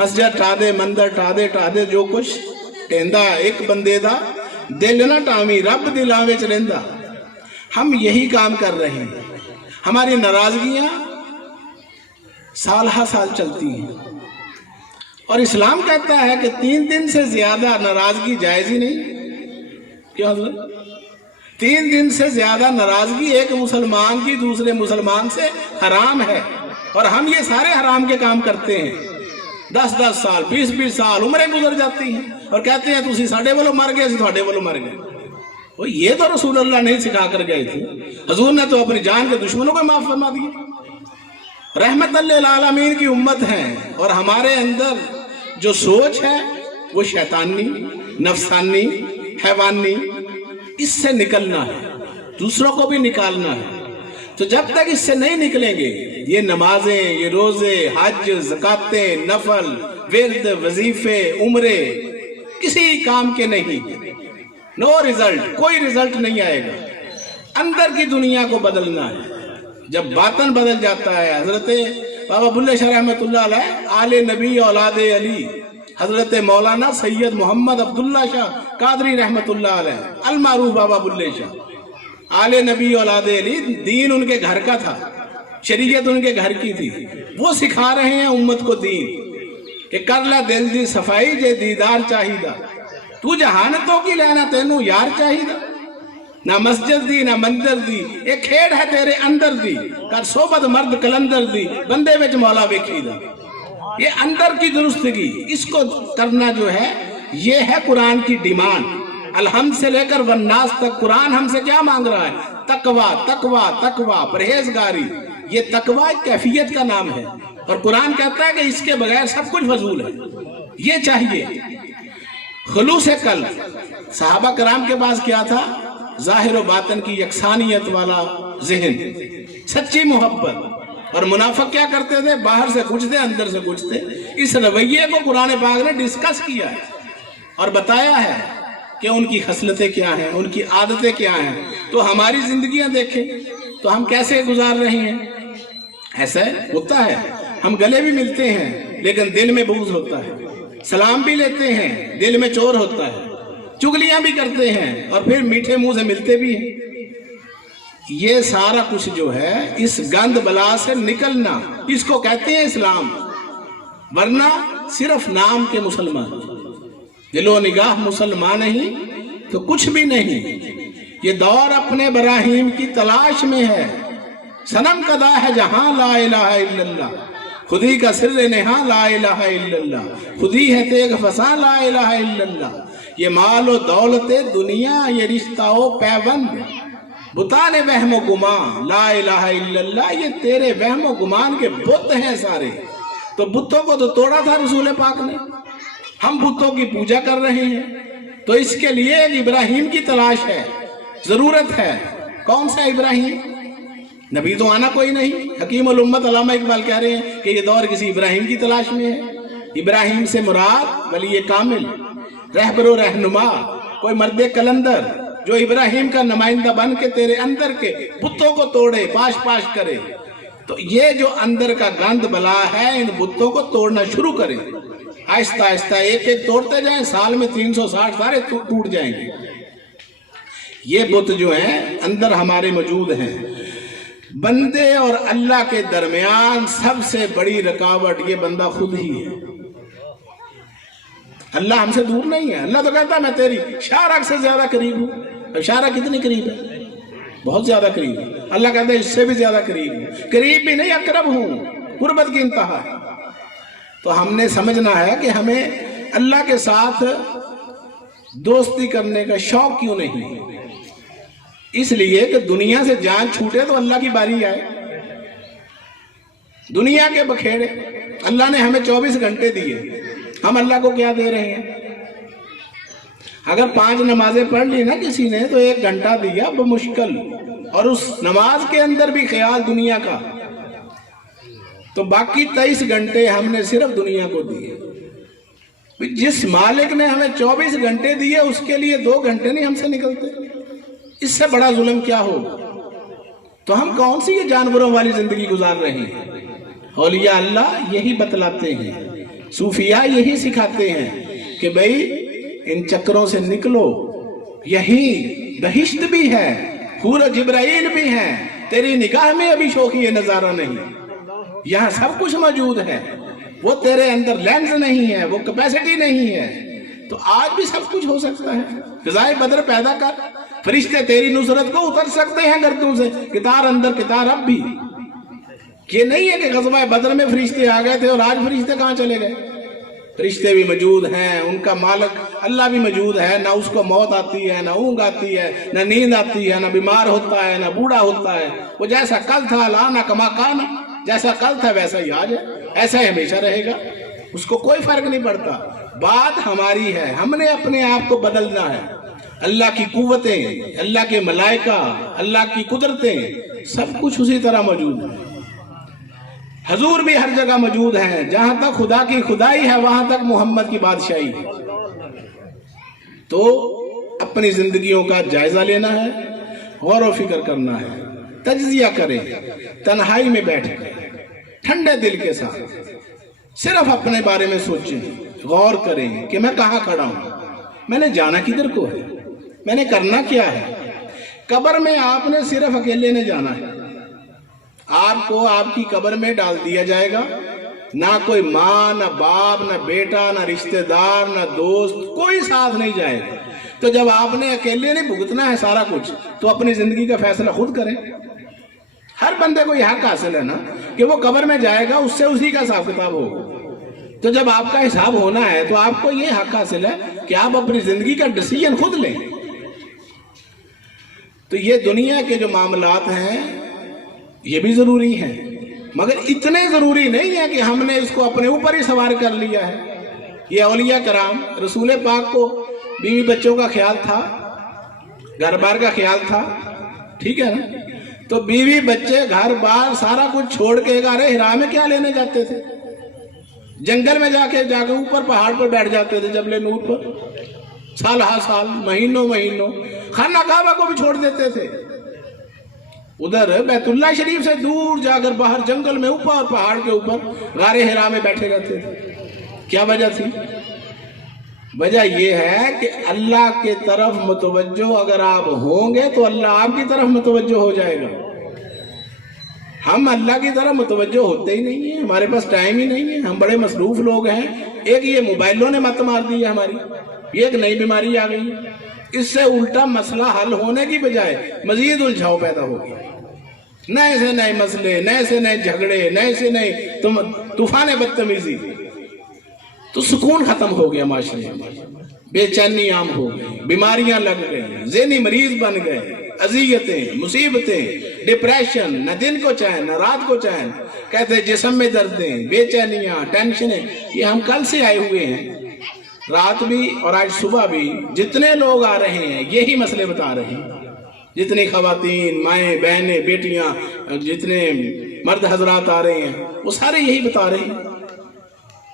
ਮਸਜਿਦ ਢਾ ਦੇ, ਮੰਦਰ ਢਾ ਦੇ ਜੋ ਕੁਛ ਢਹਿੰਦਾ ਇੱਕ ਬੰਦੇ ਦਾ ਦਿਲ ਨਾ ਢਾਵੀਂ, ਰੱਬ ਦਿਲਾਂ ਵਿੱਚ ਰਹਿੰਦਾ। ہم یہی کام کر رہے ہیں. ہماری ناراضگیاں سال ہا سال چلتی ہیں، اور اسلام کہتا ہے کہ 3 دن سے زیادہ ناراضگی جائز ہی نہیں. کیا حضرت؟ 3 دن سے زیادہ ناراضگی ایک مسلمان کی دوسرے مسلمان سے حرام ہے، اور ہم یہ سارے حرام کے کام کرتے ہیں. 10 سال 20 سال عمریں گزر جاتی ہیں اور کہتے ہیں تسی ساڈے والوں مر گئے، اسی تہاڈے والوں مر گئے. یہ تو رسول اللہ نہیں سکھا کر گئے تھے. حضور نے تو اپنی جان کے دشمنوں کو معاف فرما دیا. رحمت للعالمین کی امت ہیں، اور ہمارے اندر جو سوچ ہے وہ شیطانی، نفسانی، حیوانی، اس سے نکلنا ہے، دوسروں کو بھی نکالنا ہے. تو جب تک اس سے نہیں نکلیں گے، یہ نمازیں، یہ روزے، حج، زکاتیں، نفل، ورد، وظیفے، عمرے کسی کام کے نہیں. نو رزلٹ، کوئی رزلٹ نہیں آئے گا. اندر کی دنیا کو بدلنا ہے. جب باطن بدل جاتا ہے، حضرت بابا بلے شاہ رحمۃ اللہ علیہ، آل نبی اولاد علی، حضرت مولانا سید محمد عبداللہ شاہ قادری رحمۃ اللہ علیہ، المعروف بابا بلے شاہ، آل نبی اولاد علی، دین ان کے گھر کا تھا، شریعت ان کے گھر کی تھی. وہ سکھا رہے ہیں امت کو دین کہ کر لا دل دی صفائی جے دیدار چاہیدہ. تو جہانتوں کی لینا تینوں یار چاہیدہ. نہ مسجد دی نہ مندر دی، ایک کھیڑ ہے تیرے اندر دی، کر صحبت مرد کلندر دی، بندے وچ مولا ویکھیدہ. یہ اندر کی درستگی، اس کو کرنا جو ہے، یہ ہے قرآن کی ڈیمانڈ. الحمد سے لے کر والناس تک قرآن ہم سے کیا مانگ رہا ہے؟ تقوی، تقوی، تقوی، پرہیزگاری. یہ تقوی ایک کیفیت کا نام ہے، اور قرآن کہتا ہے کہ اس کے بغیر سب کچھ فضول ہے. یہ چاہیے. خلوص قلب. صحابہ کرام کے پاس کیا تھا؟ ظاہر و باطن کی یکسانیت والا ذہن، سچی محبت. اور منافق کیا کرتے تھے؟ باہر سے کچھ تھے، اندر سے کچھ تھے. اس رویے کو قرآن پاک نے ڈسکس کیا ہے اور بتایا ہے کہ ان کی خصلتیں کیا ہیں، ان کی عادتیں کیا ہیں. تو ہماری زندگیاں دیکھیں تو ہم کیسے گزار رہے ہیں. ایسا ہوتا ہے ہم گلے بھی ملتے ہیں لیکن دل میں بغض ہوتا ہے، سلام بھی لیتے ہیں دل میں چور ہوتا ہے، چگلیاں بھی کرتے ہیں اور پھر میٹھے منہ سے ملتے بھی ہیں. یہ سارا کچھ جو ہے، اس گند بلا سے نکلنا، اس کو کہتے ہیں اسلام. ورنہ صرف نام کے مسلمان، دل و نگاہ مسلمان نہیں تو کچھ بھی نہیں. یہ دور اپنے براہیم کی تلاش میں ہے. صنم کدا ہے جہاں لا الہ الا اللہ، خودی کا سر نہاں لا الہ الا اللہ، خودی ہے تیغ فساں لا الہ الا اللہ. یہ مال و دولت دنیا، یہ رشتہ و پیوند، بتانے وہم و گمان لا الہ الا اللہ. یہ تیرے وہم و گمان کے بت ہیں سارے. تو بتوں کو تو توڑا تھا رسول پاک نے. ہم بتوں کی پوجا کر رہے ہیں. تو اس کے لیے ایک ابراہیم کی تلاش ہے، ضرورت ہے. کون سا ابراہیم؟ نبی تو آنا کوئی نہیں. حکیم الامت علامہ اقبال کہہ رہے ہیں کہ یہ دور کسی ابراہیم کی تلاش میں ہے. ابراہیم سے مراد ولی کامل، رہبر و رہنما، کوئی مرد کلندر جو ابراہیم کا نمائندہ بن کے تیرے اندر کے بتوں کو توڑے، پاش پاش کرے. تو یہ جو اندر کا گند بلا ہے، ان بتوں کو توڑنا شروع کرے. آہستہ آہستہ ایک ایک توڑتے جائیں، سال میں 360 سارے ٹوٹ جائیں گے. یہ بت جو ہیں اندر ہمارے موجود ہیں. بندے اور اللہ کے درمیان سب سے بڑی رکاوٹ یہ بندہ خود ہی ہے. اللہ ہم سے دور نہیں ہے. اللہ تو کہتا ہے میں تیری شارک سے زیادہ قریب ہوں. اب شارک کتنی قریب ہے؟ بہت زیادہ قریب ہے. اللہ کہتا ہے اس سے بھی زیادہ قریب ہوں. قریب بھی نہیں، اقرب ہوں. قربت کی انتہا ہے. تو ہم نے سمجھنا ہے کہ ہمیں اللہ کے ساتھ دوستی کرنے کا شوق کیوں نہیں. اس لیے کہ دنیا سے جان چھوٹے تو اللہ کی باری آئے. دنیا کے بکھیڑے. اللہ نے ہمیں 24 گھنٹے دیے، ہم اللہ کو کیا دے رہے ہیں؟ اگر 5 نمازیں پڑھ لی نا کسی نے تو 1 گھنٹہ دیا بمشکل، اور اس نماز کے اندر بھی خیال دنیا کا. تو باقی 23 گھنٹے ہم نے صرف دنیا کو دیے. جس مالک نے ہمیں 24 گھنٹے دیے اس کے لیے 2 گھنٹے نہیں ہم سے نکلتے. اس سے بڑا ظلم کیا ہوگا؟ تو ہم کون سی یہ جانوروں والی زندگی گزار رہے ہیں؟ اولیاء اللہ یہی بتلاتے ہیں सूफिया यही सिखाते हैं कि भाई इन चक्रों से निकलो, यही बहिश्त भी है, हूर जिब्राइल भी है, तेरी निगाह में अभी शौकी नजारा नहीं, यहाँ सब कुछ मौजूद है, वो तेरे अंदर लेंस नहीं है, वो कैपेसिटी नहीं है, तो आज भी सब कुछ हो सकता है। फिजाए बदर पैदा कर, फरिश्ते तेरी नुसरत को उतर सकते हैं गर्दों से, कितार अंदर कितार अब भी। ये नहीं है कि ग़ज़वा बदर में फरिश्ते आ गए थे और आज फरिश्ते कहाँ चले गए। फरिश्ते भी मौजूद हैं, उनका मालिक अल्लाह भी मौजूद है, ना उसको मौत आती है, ना ऊँग आती है, ना नींद आती है, ना बीमार होता है, ना बूढ़ा होता है। वो जैसा कल था लाना कमा काना, जैसा कल था वैसा ही आज है, ऐसा ही हमेशा रहेगा, उसको कोई फर्क नहीं पड़ता। बात हमारी है, हमने अपने आप को बदलना है। अल्लाह की कुव्वतें, अल्लाह के मलाइका, अल्लाह की कुदरतें सब कुछ उसी तरह मौजूद है। हजूर भी हर जगह मौजूद हैं, जहां तक खुदा की खुदाई है वहां तक मोहम्मद की बादशाही है। तो अपनी जिंदगियों का जायजा लेना है, गौर व फिक्र करना है, तज्जिया करें, तन्हाई में बैठ कर ठंडे दिल के साथ सिर्फ अपने बारे में सोचें, गौर करें कि मैं कहाँ खड़ा हूं, मैंने जाना किधर को है, मैंने करना क्या है। कब्र में आपने सिर्फ अकेले ने जाना है, आपको आपकी कब्र में डाल दिया जाएगा, ना कोई माँ, ना बाप, ना बेटा, ना रिश्तेदार, ना दोस्त, कोई साथ नहीं जाएगा। तो जब आपने अकेले नहीं भुगतना है सारा कुछ, तो अपनी जिंदगी का फैसला खुद करें। हर बंदे को यह हक हासिल है ना कि वो कब्र में जाएगा, उससे उसी का हिसाब किताब होगा। तो जब आपका हिसाब होना है तो आपको ये हक हासिल है कि आप अपनी जिंदगी का डिसीजन खुद लें। तो ये दुनिया के जो मामलात हैं ये भी जरूरी हैं, मगर इतने जरूरी नहीं है कि हमने इसको अपने ऊपर ही सवार कर लिया है। ये औलिया कराम, रसूल पाक को बीवी बच्चों का ख्याल था, घर बार का ख्याल था, ठीक है ना। तो बीवी बच्चे घर बार सारा कुछ छोड़ के गारे हिरा में क्या लेने जाते थे, जंगल में जाके ऊपर पहाड़ पर बैठ जाते थे जबले नूर पर, साल हा साल, महीनों महीनों, खाना काबा को भी छोड़ देते थे। उधर बैतुल्ला शरीफ से दूर जाकर बाहर जंगल में ऊपर पहाड़ के ऊपर गारे हिरा में बैठे रहते थे। क्या वजह थी? वजह यह है कि अल्लाह के तरफ मुतवज्जो अगर आप होंगे तो अल्लाह आपकी तरफ मुतवज्जो हो जाएगा। हम अल्लाह की तरफ मुतवज्जो होते ही नहीं है, हमारे पास टाइम ही नहीं है, हम बड़े मसरूफ लोग हैं। एक ये मोबाइलों ने मत मार दी है हमारी, ये एक नई बीमारी आ गई है। इससे उल्टा मसला हल होने की बजाय मजीद उलझाव पैदा हो गया, नए से नए मसले, नए से नए झगड़े, नए से नए तूफान बदतमीजी। तो सुकून खत्म हो गया माशरे में, बेचैनी आम हो गई, बीमारियां लग गई, ज़हनी मरीज बन गए, अजियतें, मुसीबतें, डिप्रेशन, न दिन को चैन न रात को चैन, कहते जिस्म में दर्दें, बेचैनियां, टेंशनें। ये हम कल से आए हुए हैं, रात भी और आज सुबह भी जितने लोग आ रहे हैं यही मसले बता रहे हैं। जितनी खवातीन, माएँ, बहनें, बेटियां, जितने मर्द हजरात आ रहे हैं वो सारे यही बता रहे हैं।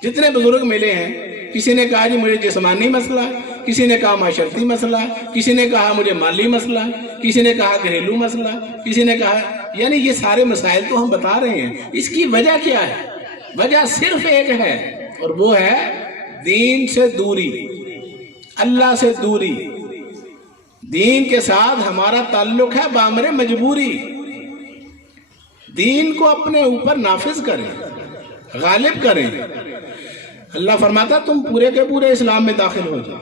जितने बुजुर्ग मिले हैं, किसी ने कहा जी मुझे जिस्मानी मसला है, किसी ने कहा माशरती मसला है, किसी ने कहा मुझे माली मसला है, किसी ने कहा घरेलू मसला है, किसी ने कहा, यानी ये सारे मसाइल तो हम बता रहे हैं। इसकी वजह क्या है? वजह सिर्फ एक है और वो है दीन से दूरी, अल्लाह से दूरी। दीन के साथ हमारा ताल्लुक है बामरे मजबूरी। दीन को अपने ऊपर नाफिज करें, गालिब करें। अल्लाह फरमाता तुम पूरे के पूरे इस्लाम में दाखिल हो जाओ,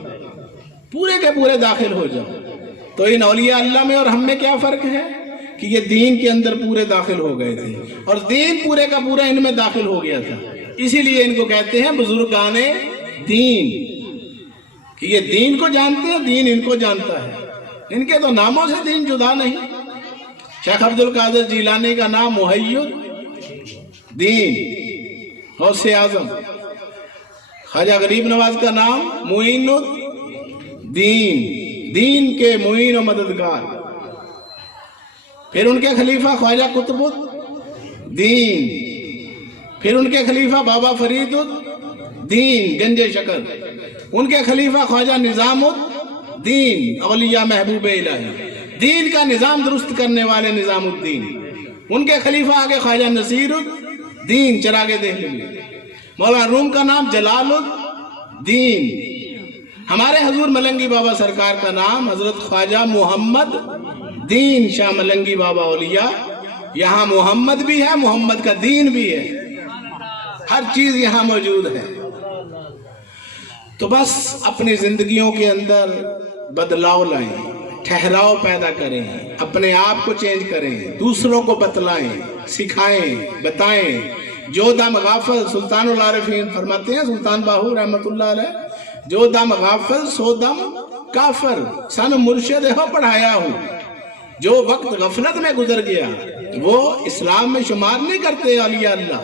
पूरे के पूरे दाखिल हो जाओ। तो इन औलिया अल्लाह में और हम में क्या फर्क है कि ये दीन के अंदर पूरे दाखिल हो गए थे और दीन पूरे का पूरा इनमें दाखिल हो गया था। इसीलिए इनको कहते हैं बुजुर्गाने दीन, कि ये दीन को जानते हैं, दीन इनको जानता है। इनके तो नामों से दीन जुदा नहीं। शेख अब्दुल कादिर जिलानी का नाम मुहय्यिद दीन, गौसे आजम। ख्वाजा गरीब नवाज का नाम मुईनुद दीन, दीन के मुईन और मददगार। फिर उनके खलीफा ख्वाजा कुतुबुद दीन, फिर उनके खलीफा बाबा फरीदुद दीन गंजे शकर, उनके खलीफा ख्वाजा निजामुद दीन औलिया महबूब इलाही, दीन का निजाम दुरुस्त करने वाले निजामुद्दीन। उनके खलीफा आगे ख्वाजा नसीरुद्दीन चिरागे देहलवी, मौलाना रूम का नाम जलालुद्दीन, हमारे हजूर मलंगी बाबा सरकार का नाम हजरत ख्वाजा मोहम्मद दीन शाह मलंगी बाबा औलिया। यहाँ मोहम्मद भी है, मोहम्मद का दीन भी है, हर चीज यहाँ मौजूद है। तो बस अपनी जिंदगियों के अंदर बदलाव लाएं, ठहराव पैदा करें, अपने आप को चेंज करें, दूसरों को बतलाएं, सिखाएं, बताएं। जो दम गाफल, सुल्तानुल आरिफीन फरमाते हैं, सुल्तान बाहू रहमतुल्लाह अलैह, जो दम गाफल सो दम काफर, सन मुर्शिद हो पढ़ाया हूँ। जो वक्त गफलत में गुजर गया वो इस्लाम में शुमार नहीं करते औलिया अल्लाह।